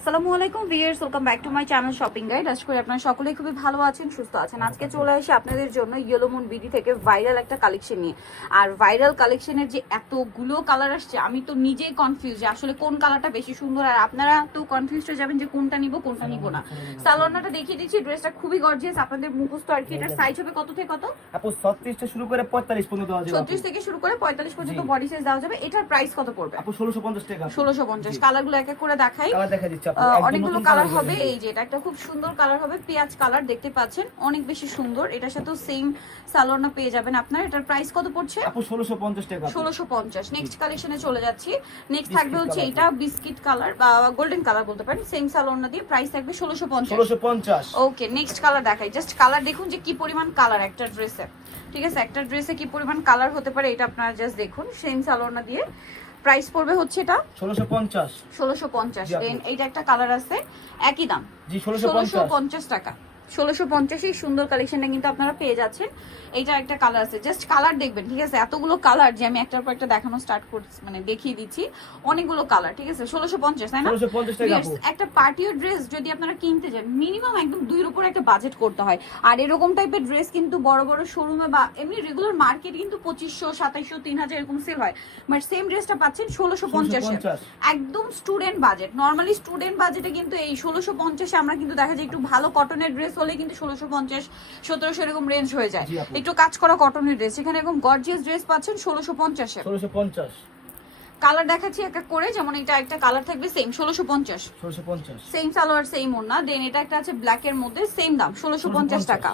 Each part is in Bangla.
আসসালামু আলাইকুম viewers, welcome back to my channel shopping guide. আশা করি আপনারা সকলেই খুবই ভালো আছেন, সুস্থ আছেন। আজকে চলে আসি আপনাদের জন্য ইয়েলো মুন বিডি থেকে ভাইরাল একটা কালেকশন নিয়ে। আর ভাইরাল কালেকশনের যে এতগুলো কালার আসছে, আমি তো নিজেই কনফিউজ যে আসলে কোন কালারটা বেশি সুন্দর, আর আপনারা তো কনফিউজ হয়ে যাবেন যে কোনটা নিব কোনটা নিব না। সালোয়ারটা দেখিয়ে দিচ্ছি, ড্রেসটা খুবই গর্জিয়াস, আপনাদের মুখস্থ আর কি। এটার সাইজ হবে কত থেকে কত? আপু 36 থেকে শুরু করে 45 পর্যন্ত দেওয়া যাবে। 36 থেকে শুরু করে 45 পর্যন্ত বডি সাইজ দেওয়া যাবে। এটার প্রাইস কত পড়বে? আপু 1650 টাকা। 1650। কালারগুলো এক এক করে দেখাই। কালার দেখা দিচ্ছি আপু, অনেকগুলো কালার হবে। এই যে এটা একটা খুব সুন্দর কালার হবে, পেঁয়াজ কালার, দেখতে পাচ্ছেন অনেক বেশি সুন্দর। এটার সাথেও সেম সালোয়ারটা পেয়ে যাবেন আপনার। এটার প্রাইস কত পড়ছে? আপু 1650 টাকা। 1650। নেক্সট কালেকশনে চলে যাচ্ছি। নেক্সট থাকবে হচ্ছে এটা বিস্কিট কালার বা গোল্ডেন কালার বলতে পারেন, সেম সালোয়ারটা দিয়ে প্রাইস থাকবে 1650। 1650। ওকে, নেক্সট কালার দেখাই। জাস্ট কালার দেখুন যে কি পরিমাণ কালার একটা ড্রেসে। ঠিক আছে, একটা ড্রেসে কি পরিমাণ কালার হতে পারে এটা আপনারা জাস্ট দেখুন। সেম সালোয়ারটা দিয়ে প্রাইস পড়বে হচ্ছে এটা 1650। 1650। দেন এইটা একটা কালার আছে, একই দাম জি 1650 টাকা। 1650 এই সুন্দর কালেকশনটা কিন্তু আপনারা পেয়ে যাচ্ছেন। এইটা একটা কালার আছে, জাস্ট কালার দেখবেন। ঠিক আছে, এতগুলো কালার যে আমি একটার পর একটা দেখানো স্টার্ট করছি, মানে দেখিয়ে দিচ্ছি অনেকগুলো কালার। ঠিক আছে, 1650 তাই না? 1650 টাকা আপু। একটা পার্টির ড্রেস যদি আপনারা কিনতে যান, মিনিমাম একদম 2 এর উপর একটা বাজেট করতে হয়। আর এরকম টাইপের ড্রেস কিন্তু বড় বড় শোরুমে বা এমনি রেগুলার মার্কেট কিন্তু 2500, 2700, 3000 এরকম সেল হয়। বাট সেম ড্রেসটা পাচ্ছেন 1650। একদম স্টুডেন্ট বাজেট। নরমালি স্টুডেন্ট বাজেটে কিন্তু এই 1650 আমরা কিন্তু দেখা যায় একটু ভালো কটনের ড্রেস হলে কিন্তু 1650, 1700 এরকম রেঞ্জ হয়ে যায়। একটু কাজ করা কটনের ড্রেস, এখানে এরকম গর্জিয়াস ড্রেস পাচ্ছেন 1650 এ। 1650 কালার দেখাচ্ছি এক এক করে। যেমন এটা একটা কালার থাকবে সেম 1650, 1650 সেম সালোয়ার সেম ওড়না। দেন এটা একটা আছে ব্ল্যাক এর মধ্যে, সেম দাম 1650 টাকা।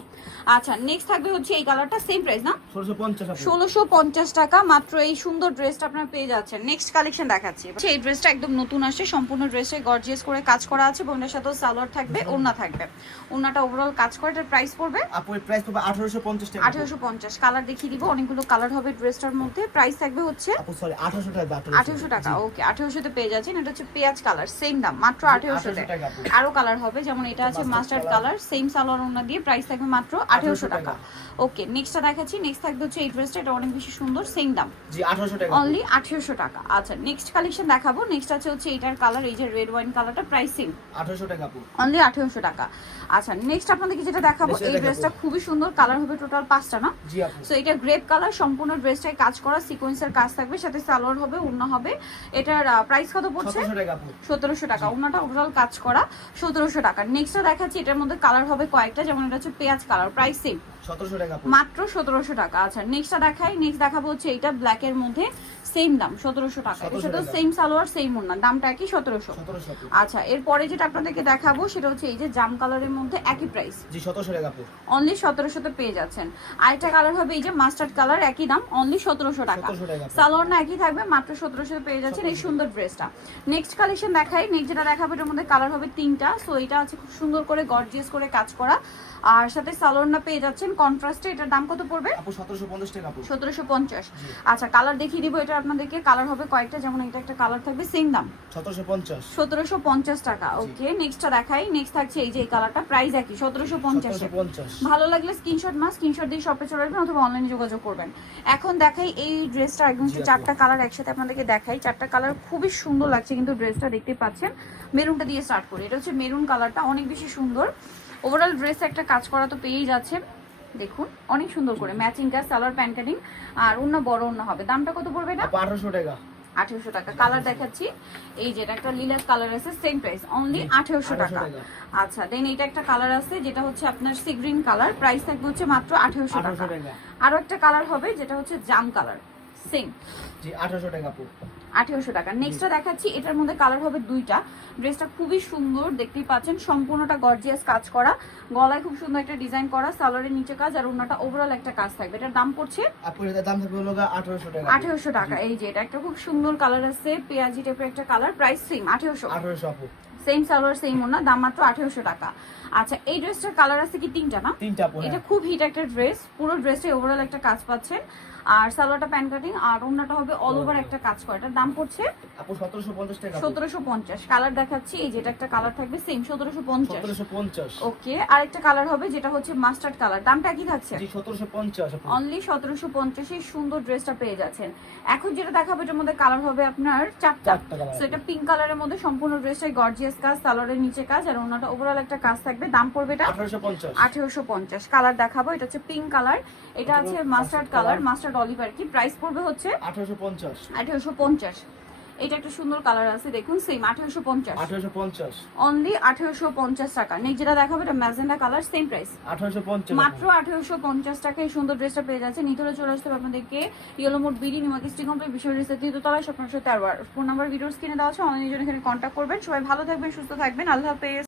আচ্ছা, নেক্সট থাকবে হচ্ছে এই কালারটা, সেম প্রাইস না? 1650 আপু। 1650 টাকা মাত্র। এই সুন্দর ড্রেসটা আপনারা পেয়ে যাচ্ছেন। নেক্সট কালেকশন দেখাচ্ছি। এই ড্রেসটা একদম নতুন আসছে, সম্পূর্ণ ড্রেসে গর্জিয়াস করে কাজ করা আছে এবং এর সাথে সালোয়ার থাকবে, ওড়না থাকবে। ওড়নাটা ওভারঅল কাজ করে। এটার প্রাইস পড়বে আপু, এর প্রাইস পড়বে 1850 টাকা। 1850। কালার দেখিয়ে দিব, অনেকগুলো কালার হবে ড্রেসটার মধ্যে। প্রাইস থাকবে হচ্ছে আপু সরি 1800 টাকা। 1800 টাকা। ওকে, 1800 তে পেয়ে যাচ্ছেন। এটা হচ্ছে পেঁয়াজ কালার, সেম দাম মাত্র 1800 টাকা। আরো কালার হবে, যেমন এটা আছে মাস্টার্ড কালার, সেম সালোয়ার ওড়না দিয়ে প্রাইস থাকবে মাত্র 1800 টাকা। ওকে, নেক্সটটা দেখাচ্ছি। নেক্সট থাকবে হচ্ছে এই ড্রেসটা, এটা অনেক বেশি সুন্দর, সেম দাম জি 1800 টাকা। অনলি 1800 টাকা। আচ্ছা, নেক্সট কালেকশন দেখাবো। নেক্সট আছে হচ্ছে এইটার কালার, এই যে রেড ওয়াইন কালারটা, প্রাইস সেম 1800 টাকা আপু। অনলি 1800 টাকা। আচ্ছা, নেক্সট আপনাদেরকে যেটা দেখাবো, এই ড্রেসটা খুবই সুন্দর। কালার হবে টোটাল 5টা না? জি আপু। সো এটা গ্রেপ কালার, সম্পূর্ণ ড্রেসটায় কাজ করা, সিকোয়েন্সের কাজ থাকবে, সাথে সালোয়ার হবে, ওড়না হবে। এটার প্রাইস কত পড়ছে? 1700 টাকা আপু। 1700 টাকা। ওড়নাটা ওভারঅল কাজ করা, 1700 টাকা। নেক্সটটা দেখাচ্ছি, এটার মধ্যে কালার হবে কয়েকটা, যেমন এটা হচ্ছে পেঁয়াজ কালার, প্রাইস সেম 1700 টাকা আপু। মাত্র 1700 টাকা। আচ্ছা, নেক্সটটা দেখাই। নেক্সট দেখাবো হচ্ছে এইটা ব্ল্যাক এর মধ্যে, সেম দাম 1700 টাকা। এর সাথে সেম সালোয়ার সেম ওড়না, দামটা একই 1700। 1700 আপু। আচ্ছা, এরপরে যেটা আপনাদেরকে দেখাবো সেটা হচ্ছে এই যে জাম কালারের মধ্যে, একই প্রাইস জি 1700 টাকা আপু। অনলি 1700 তে পেয়ে যাচ্ছেন। আরেকটা কালার হবে এই যে মাস্টার্ড কালার, একই দাম অনলি 1700 টাকা। 1700 টাকা। সালোয়ার না একই থাকবে, মাত্র 1700 তে পেয়ে যাচ্ছেন এই সুন্দর ড্রেসটা। নেক্সট কালেকশন দেখাই। নেক্সট যেটা দেখাবো এটার মধ্যে কালার হবে 3টা। সো এটা আছে খুব সুন্দর করে গর্জিয়াস করে কাজ করা, আর সাথে সালোয়ার না পেয়ে যাচ্ছেন কন্ট্রাস্টে। এটার দাম কত পড়বে? আপু 1750 টাকা আপু। 1750। আচ্ছা, কালার দেখিয়ে দিব এটা আপনাদেরকে। কালার হবে কয়েকটা, যেমন এটা একটা কালার থাকবে, সেম দাম 1750। 1750 টাকা। ওকে, নেক্সটটা দেখাই। নেক্সট থাকছে এই যে এই কালারটা, প্রাইস একই 1750। 1750। ভালো লাগলে স্ক্রিনশট দিয়ে শপে চলে আসবেন অথবা অনলাইনে যোগাযোগ করবেন। এখন দেখাই এই ড্রেসটা, একদম 4টা কালার একসাথে আপনাদেরকে দেখাই। 4টা কালার খুবই সুন্দর লাগছে কিন্তু ড্রেসটা, দেখতে পাচ্ছেন। মেরুনটা দিয়ে স্টার্ট করি। এটা হচ্ছে মেরুন কালারটা, অনেক বেশি সুন্দর। ওভারঅল ড্রেস একটা কাজ করা তো পেয়েই যাচ্ছে, দেখুন অনেক সুন্দর করে ম্যাচিং কাজ, সালোয়ার প্যান্ট কাটিং, আর ওড়না বড় ওড়না হবে। দামটা কত পড়বে এটা? 1800 টাকা। 1800 টাকা। কালার দেখাচ্ছি, এই যে একটা লিলাস কালার আছে, সেম প্রাইস অনলি 1800 টাকা। আচ্ছা, দেন এটা একটা কালার আছে যেটা হচ্ছে আপনার সি গ্রিন কালার, প্রাইস থাকবে হচ্ছে মাত্র 1800 টাকা। আরো একটা কালার হবে যেটা হচ্ছে জাম কালার, সেম জি 1800 টাকা আপু। 1800 টাকা। নেক্সটটা দেখাচ্ছি, এটার মধ্যে কালার হবে 2টা। ড্রেসটা খুবই সুন্দর, দেখতেই পাচ্ছেন, সম্পূর্ণটা গর্জিয়াস কাজ করা, গলায় খুব সুন্দর একটা ডিজাইন করা, সালোয়ারের নিচে কাজ, আর ওড়নাটা ওভারঅল একটা কাজ থাকবে। এটার দাম পড়ছে আপু, এটার দাম থাকবে হলো 1800 টাকা। 1800 টাকা। এই যে এটা একটা খুব সুন্দর কালার আছে, পেঁয়াজি টাইপের একটা কালার, প্রাইস সেম 1800। 1800 আপু। সেম সালোয়ার সেম ওড়না, দাম মাত্র 1800 টাকা। আচ্ছা, এই ড্রেসটার কালার আছে কি 3টা না? 3টা আপু। এটা খুব হিট একটা ড্রেস, পুরো ড্রেসে ওভারঅল একটা কাজ পাচ্ছেন। আর সালোয়ারটা প্যান কাটিং, আর ওন্নাটা হবে অল ওভার একটা কাজ করা। এটার দাম পড়ছে আপু 1750 টাকা। 1750। কালার দেখাচ্ছি, এই যেটা একটা কালার থাকবে সেম 1750। 1750। ওকে, আরেকটা কালার হবে যেটা হচ্ছে মাস্টার্ড কালার, দামটা কি থাকছে? জি 1750 আপু। অনলি 1750 এই সুন্দর ড্রেসটা পেয়ে যাচ্ছেন। এখন যেটা দেখাবো এটার মধ্যে কালার হবে আপনার চারটা। সো এটা পিঙ্ক কালারের মধ্যে সম্পূর্ণ ড্রেসটাই গর্জিয়াস কাজ, সালোয়ারের নিচে কাজ, আর ওনাটা ওভারঅল একটা কাজ থাকবে। দাম পড়বে এটা 1850। 1850। কালার দেখাবো, এটা হচ্ছে পিঙ্ক কালার, এটা আছে মাস্টার্ড কালার, মাস্টার্ড অলিভ আর কি। প্রাইস পড়বে হচ্ছে 1850। 1850। এটা একটা সুন্দর কালার আছে, দেখুন সেম 1850। 1850। অনলি 1850 টাকা। নেক্সট যেটা দেখাবো এটা ম্যাজেন্ডা কালার, সেম প্রাইস 1850। মাত্র 1850 টাকায় সুন্দর ড্রেসটা পেয়ে যাচ্ছে। নিতরে চলে আসতে হবে আপনাদেরকে ইয়েলো মোড বিডি নিমাকি স্টিক কমপ্লেক্স বিশ্ব রিসের তৃতীয়তলায়, স্বপ্ন 13। ফোন নাম্বার ভিডিওস কিনে দেওয়া আছে, অনলাইনের জন্য এখানে কন্ট্যাক্ট করবেন। সবাই ভালো থাকবেন, সুস্থ থাকবেন, আল্লাহ হাফেজ।